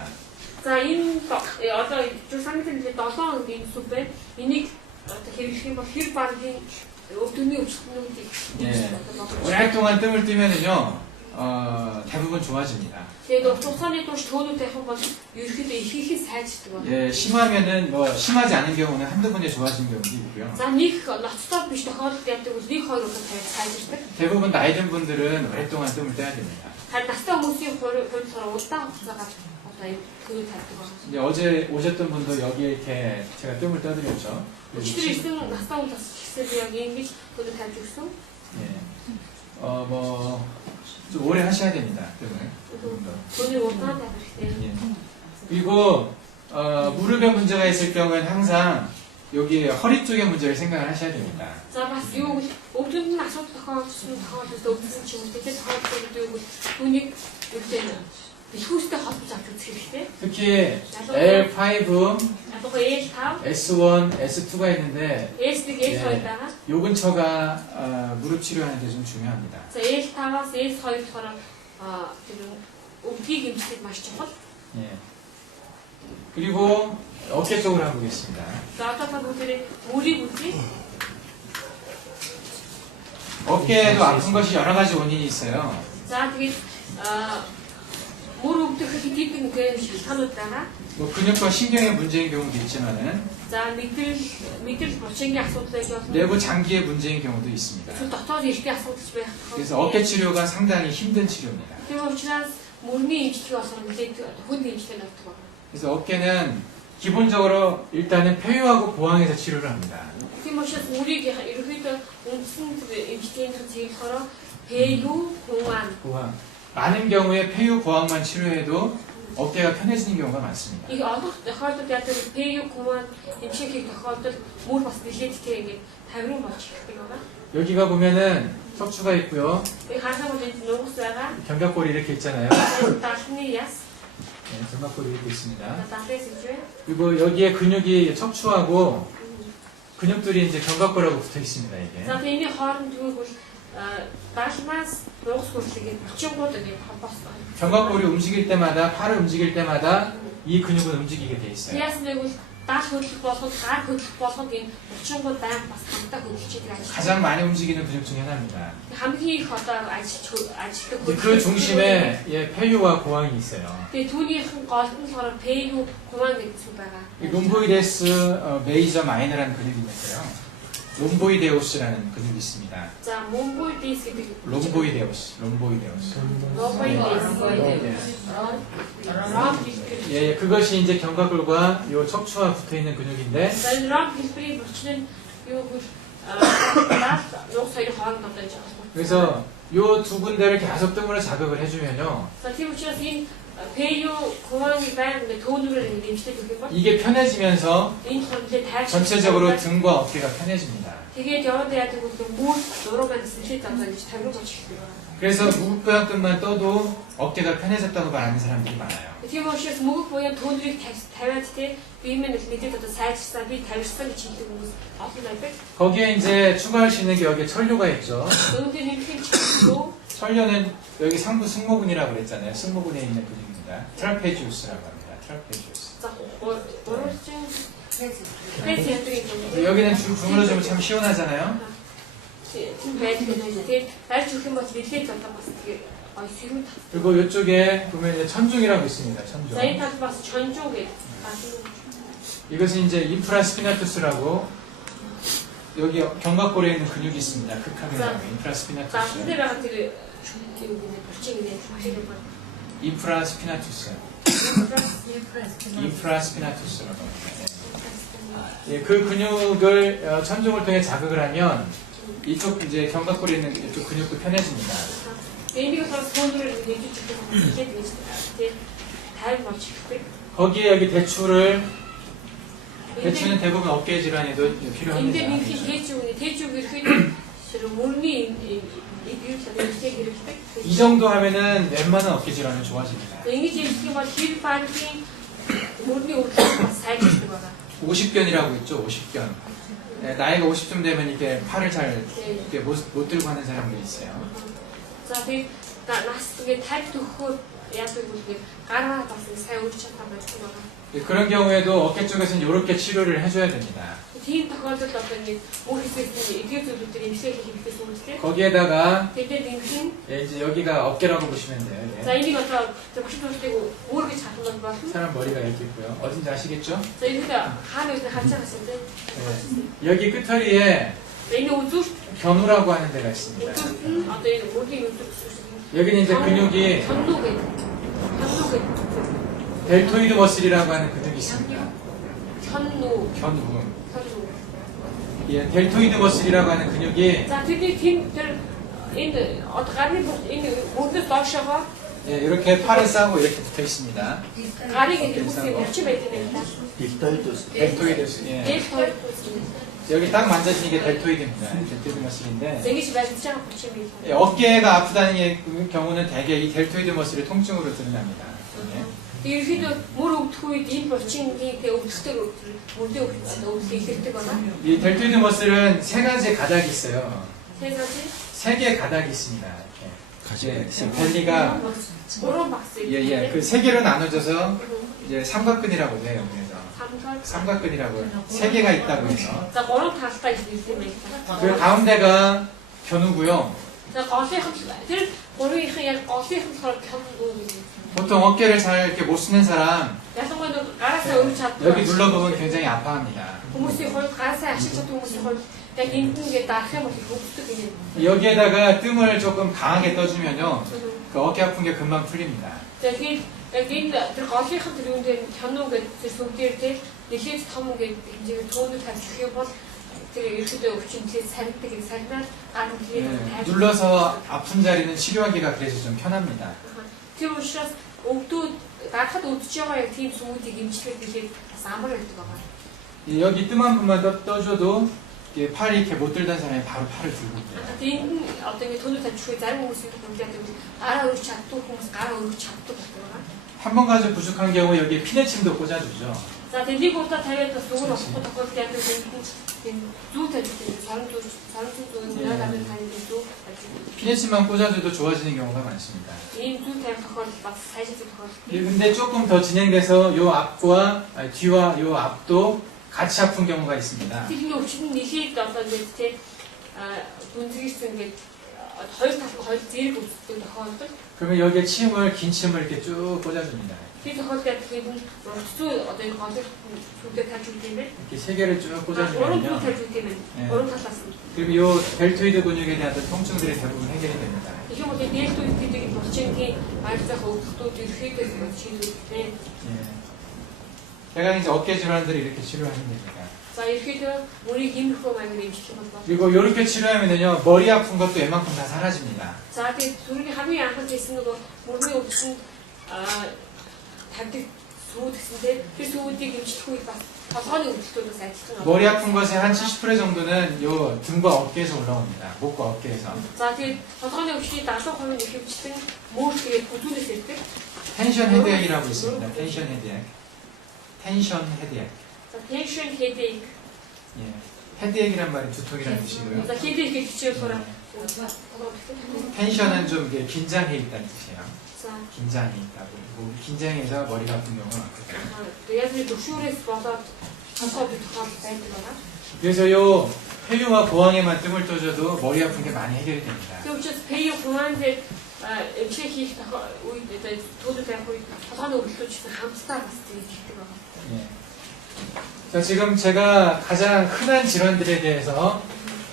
За энэ одоо журсамын 7 энэ сүв байна. Энийг одоо хэрэглэх юм бол хэр багийн өвдөгний өвчлөлтүүдийг 오랫동안 뜸을 뜨면은요, 대부분 좋아집니다. тэгээд хугацааны турш төөнүүд тавих юм бол ерөөхдөө ихэнх нь сайжирдаг байна. 예, 심하면은 심하지 않은 경우는 한두 번에 좋아지는 경우도 있고요. За нэг ноцтой биш тохиолдолд яадаг бол нэг хоёр удаа тавиад сайжирдаг. 대부분 나이 든 분들은 오랫동안 뜸을 떼야 됩니다. харин настай хүмүүсийн хувьд удаан хугацаагаар одоо төв тавьдаг байна. 이제 어제 오셨던 분도 여기에 이렇게 제가 뜸을 떠드렸죠. өчтөр ирсэн настай хүмүүс гэсэн би яг ингэж төв тавьж өгсөн. 예, 좀 오래 하셔야 됩니다. 뜸을. 돈이 удаан тавих хэрэгтэй. 예. 그리고 무릎에 문제가 있을 경우에는 항상 여기 허리 쪽에 문제를 생각을 하셔야 됩니다. За бас юу гэвэл өвдөнд нь асуудал тохиолдсон тохиолдолд өвдсөн ч юм уу тэгээд тохиолдсон юу гэвэл түүнийг өвдөн бэлхүүстэй холбож авч үзэх хэрэгтэй. 특히 L5, Одоо L5, S1, S2가 있는데 S1, S2 байгаа. 요 근처가 무릎 치료하는데 좀 중요합니다. За L5-аас S2 болохоор тэр өвдгийг эмчлэх маш чухал. 예. 그리고 어깨 쪽으로 해보겠습니다. За одоо та бүгдээ мөрийг үзье. 어깨에도 아픈 것이 여러 가지 원인이 있어요. За тэгээд мөр өвдөх хэд хэдэн нэг шалтгаанууд байгаа. 뭐 근육과 신경의 문제인 경우도 있지만은 За мэдрэл булчингийн асуудал байж болно. 내부 장기의 문제인 경우도 있습니다. эсвэл дотоод эртний асуудалч байх. 그래서 어깨 치료가 상당히 힘든 치료입니다. Тийм учраас мөрний эмчилгээ болохоор нэлээд хүнд эмчилгээ навдаг байна. 그래서 어깨는 기본적으로 일단은 폐유하고 보강해서 치료를 합니다. Тийм учраас мөрийг ерөөхдөө үндсэн эмчилгээний зөвлөхөөр 폐유, 공안. 보강. 많은 경우에 폐유 보강만 치료해도 어깨가 편해지는 경우가 많습니다. 이 олон тохиолдолд яадаг 폐유, 공안 эмчилгээг тохиолдолд мөр бас нэлээдтэй ингээд тавирын болж ирдэг байна. 여기가 보면은 척추가 있고요. 이 харахад бол энэ нугас байгаа. 견갑골이 이렇게 있잖아요. 다시ны яс. 네, 견갑골이 이렇게 있습니다. 다시스 있죠. 그리고 여기에 근육이 척추하고 근육들이 이제 견갑골하고 붙어 있습니다. 이게. За энэ хооронд юу бол 다시마스 нугас хүртэлийг хүчингууд ингээд холбоос. 견갑골이 움직일 때마다 팔을 움직일 때마다 이 근육은 움직이게 돼 있어요. Яс нэг бол дааш хөдлөх болгоод гар хөдлөх болгоод энэ булчингууд байнга бас хамтаа хөдлөж идэг ажил. 가장 많이 움직이는 근육 중에 하나입니다. хамгийн их одоо ажилтдаг 근데 그 중심에 예, 폐유와 고항이 있어요. Тэгээ түүнийхэн голд нь болохоор пэйю гуман гэдэг зүйл байгаа. 이 롬보이데스 메이저 마이너라는 근육이 있는데요. 롬보이데오스라는 근육이 있습니다. За 몽골디스 гэдэг 롬보이데오스. 예, 그것이 이제 견갑골과 요 척추와 붙어 있는 근육인데 За энэ ромб хэлбэрийн булчин нь юу гэвэл нууц хоёрын хооронд одоо байж байгаа. 그래서 요 두 군데를 계속 뜸으로 자극을 해주면요. За тийм учраас энэ пэйю гуманы байнга төөнүүрээр нэмжлэг өгөх юм бол 이게 편해지면서 энэ хондлыг тайлж 전체적으로 등과 어깨가 편해집니다. тэгээд яваад яадаг бол мөр зуруугаар нэлээд одоо ингэж тавирж болж ирдэг байна. 그래서 무릎뼈만큼만 떠도 어깨가 편해졌다고 말하는 사람들이 많아요. Тийм учраас мөгөг буян төөндрийг тавиад те биемээ нэлээд одоо сайжирсан би тавирсан гэж хэлдэг хүмүүс олон байдаг. 거기에 이제 추가할 수 있는 게 여기 천류가 있죠. Үүнтэй нэмэх чинь 천류는 여기 상부 승모근이라고 그랬잖아요. 승모근에 있는 근육입니다. 트라페지우스라고 합니다. 트라페지우스. за гурвалжин пресс яадаг юм. 여기는 주물러주면 참 시원하잖아요. Тийм байдаг юм. Тэгээд барьж өгөх юм бол нэлээд одоо бас тэгээ ой сэрүүн тав. 그리고 이쪽에 보면 이제 천중이라고 있습니다. 천중. За энэ талд бас чонжуу гэдэг. 이것은 이제 인프라스피나투스라고 여기 견갑골에 있는 근육이 있습니다. 극하근이라고 За 인프라스피나투스. энэ байгаа тэр юу гэдэг булчин гэдэг хэлбэр байна. 인프라스피나투스. 인프라스피나투스라고 합니다. 예, 그 근육을 천중을 통해 자극을 하면 이쪽 이제 견갑골에 있는 이쪽 근육도 편해집니다. Энийг болохоор төөндрөөр нэмж өгөх юм бол нэлээд гэж тийм тайван болж ирдэг. 거기에 여기 대추는 대부분 어깨 질환에도 Энд 필요합니다. дээр нэг тэжүүг ирэхэд тэр мөрний эдгээр талыг хэрэгтэй. 이 정도 하면은 웬만한 어깨 질환은 좋아집니다. Ингэж хэлэх юм бол хэр паркийн мөрний өвдөлт бас сайжирдаг байгаа. 50견이라고 있죠, 50견. 네, 나이가 50쯤 되면 이게 팔을 잘 이렇게 못 들고 하는 사람들이 있어요. За тэгээд нас тэгээд 50 төгөхөөр яадаг вэ гэхээр гараа бас сайн өрч чадсан байдаг байгаа. 예, 그런 경우에도 어깨 쪽에서는 이렇게 치료를 해줘야 됩니다. Тийм тохиолдолд одоо нэг мөр хэсэгт эдгээр зүйлүүдээр эмчилгээ хийхээс үүсдэг. 거기에다가 Тэгээд ингэсэн 예, 이제 여기가 어깨라고 보시면 돼요. 예. за энийг одоо багш дуртыг өөр гэж хатмал болно. 사람 머리가 이렇게 있고요. 어딘지 아시겠죠? За энийг хаана гэж харж байгаа юм бэ? 예. 여기 끝허리에 Энэ үзүүр 견우라고 하는 데가 있습니다. үзүүр одоо энэ мөргийн үзүүр 여기는 이제 근육이 견누 гэдэг. 델토이드 머슬이라고 하는 근육이 있습니다. 견누. 견우. 견누. 예, 델토이드 머슬이라고 하는 근육이 За тэдний тийм тэр энэ одоо гарны энэ мөрнөөс доошоо 예, 이렇게 팔을 싸고 이렇게 붙어 있습니다. гарыг ирүүлсэн өвчин байдаг юм да. 델토이드. 예. 델토ид. 여기 딱 만져지는 게 델토이드입니다. 델토이드 머슬인데 Зэгэж барьж байгаа өвчин юм. 예, 어깨가 아프다는 경우는 대개 이 델토이드 머슬이 통증으로 드러납니다. 예. Ерөнхийдөө мөр өвдөх үед энэ булчингийн тэг өвдөлтөөр мөрдөө өвдөлт ихтэй байна. 이 델토이드 머슬은 세 가지 가닥이 있어요. 세 가지 세 개의 가닥이 있습니다. 이렇게. 예, 벨리가 гурван багс. 예, 그 세 개로 나눠져서 이제 삼각근이라고 해요. 그래서 삼각. 삼각근이라고 세 개가 있다고 해서 За гурван талтай ирсэн байна. 그 가운데가 견우고요. За голынх тэр гурвынх нь яг голынх нь болохоор 견уу гэдэг. 보통 어깨를 잘 이렇게 못 쓰는 사람 Ялангуяа гараасаа өрж чаддаг. 여기 눌러보면 굉장히 아파합니다. Хүмүүсийн хувьд гараасаа ашиглаж чаддаг хүмүүсийн хувьд яг энд ингээд дарах юм бол их өвддөг юм. 여기에다가 뜸을 조금 강하게 떠주면요, 그 어깨 아픈 게 금방 풀립니다. Тэгэхээр яг энэ тэр голынх нь тэр юм дээр 견уу гэдэг тэр сүмдэр тэр нэлээд том гэдэг хэмжээгээр төөнөд тавьчих юм бол тэр ерөөдөө өвчнөд сарндаг гэж сарнаад гар 예, нэлээд 눌러서 아픈 자리는 치료하기가 그래서 좀 편합니다. Тэр учраас өвдүүд дарахад өвдөж байгаа яг тийм сүмүүдийг эмчлэх гэхэд бас амар байдаг байгаа. 여기 뜸 한 번만 떠줘도 이게 팔이 이렇게 못 들던 사람이 바로 팔을 들고 있대요. Тэгээд энэ одоо ингэ төөнөд тавьчихгүй зарим хүмүүсийн хувьд яг гараа өрж чаддаг хүмүүс гараа өрж чаддаг байгаа. 한 번 가지고 부족한 경우 여기 피네침도 꽂아주죠. За тэнийг удаа тавиад бас зүгээр болохгүй тохиолдолд яг нэг зүү тавьчих. Сарн зүү нэр гадны таны зүү 피니치만 꽂아줘도 좋아지는 경우가 많습니다. ийм зүйл тавих тохиолдол бас сайжруулах тохиолдол. 예, 근데 조금 더 진행돼서 요 앞과 뒤와 요 앞도 같이 아픈 경우가 있습니다. Тэрний өвчтөнд нэхээд одоо ингээд тий дүнзгийсэн ингээд хоёр талд хоёр зэрэг үздэг тохиолдол. 그러면 여기에 침을 긴 침을 이렇게 쭉 꽂아줍니다. Тэр тохиолдолд тэгээд уртцүү одоо энэ голыг шүлдээ тавьж өгд юм байна. 이렇게 세 개를 쭉 Уран 꽂아주면요. тавьж өгд юм байна. 예. Уран талаас нь. 그리고 요 델토이드 근육에 대한 통증들이 대부분 해결이 됩니다. Их юм бол дээлтүүд гэдэг булчингийн баяр зах өвдөлтүүд ерөөхдөө шийдвэрлэдэг. 예. 제가 이제 어깨 질환들을 이렇게 치료하는 겁니다. За ерөөхдөө 머리 хиймэрхүү маягаар эмчлэх юм бол. 그리고 이렇게 치료하면요 머리 아픈 것도 웬만큼 다 사라집니다. За тэгээд түрүүний хамгийн анхнд хэлсэн нөгөө мөрний өвчтөнд тавьдаг сүүд гэсэнтэй тэр сүүдийг эмчлэх үед бас толгойн өвдөлтүүдээс адилхан. 머리 아픈 것의 한 70% 정도는 요 등과 어깨에서 올라옵니다. 목과 어깨에서. За тэгээд толгойн өвчтөний 70% ихэвчлэн мөр тэгээд бүдүүнээс ирдэг. 텐션 헤드액이라고 있습니다. 텐션 헤드액. 텐션 헤드액. За tension headache. 예. 헤드액이란 말이 두통이라는 뜻이고요. За headache гэж хичээлээр 텐션은 좀 이게 긴장해 있다는 뜻이에요. За 긴장이 있다고. 뭐 긴장해서 머리가 아픈 경우가 많거든요. тэгээд яг төвшүүрээс болоод толгой бүдүүх байдаг байна. 그래서 요 폐유와 고항에만 뜸을 떠줘도 머리 아픈 게 많이 해결이 됩니다. Тэр учраас pay хуан дээр эмчилгээ хийх үед төлөв тавих үед толгойн өвдөлтүүд ч гэсэн хамтдаа бас тэгээд ихдэг байна. 예. 자, 지금 제가 가장 흔한 질환들에 대해서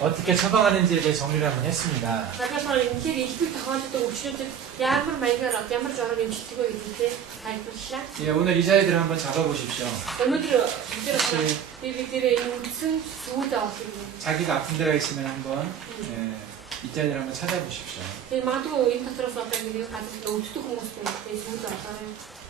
어떻게 처방하는지에 대해 정리를 한번 했습니다. Тэгэхээр энэ ихтэй тохиолддог өвчнүүдэд ямар маягаар ямар жороор эмчилдэг вэ гэдэгтэй тайлбарлалаа. 예, 오늘 이 자리들을 한번 잡아보십시오. өнөөдөр бидний энэ үндсэн сүйд авах юм. 자기가 아픈 데가 있으면 한번 예, 이 자리를 한번 찾아보십시오. Тэгээд магадгүй энэ дотроос одоо нэг газар өвддөг хүмүүстэй сүйд авах.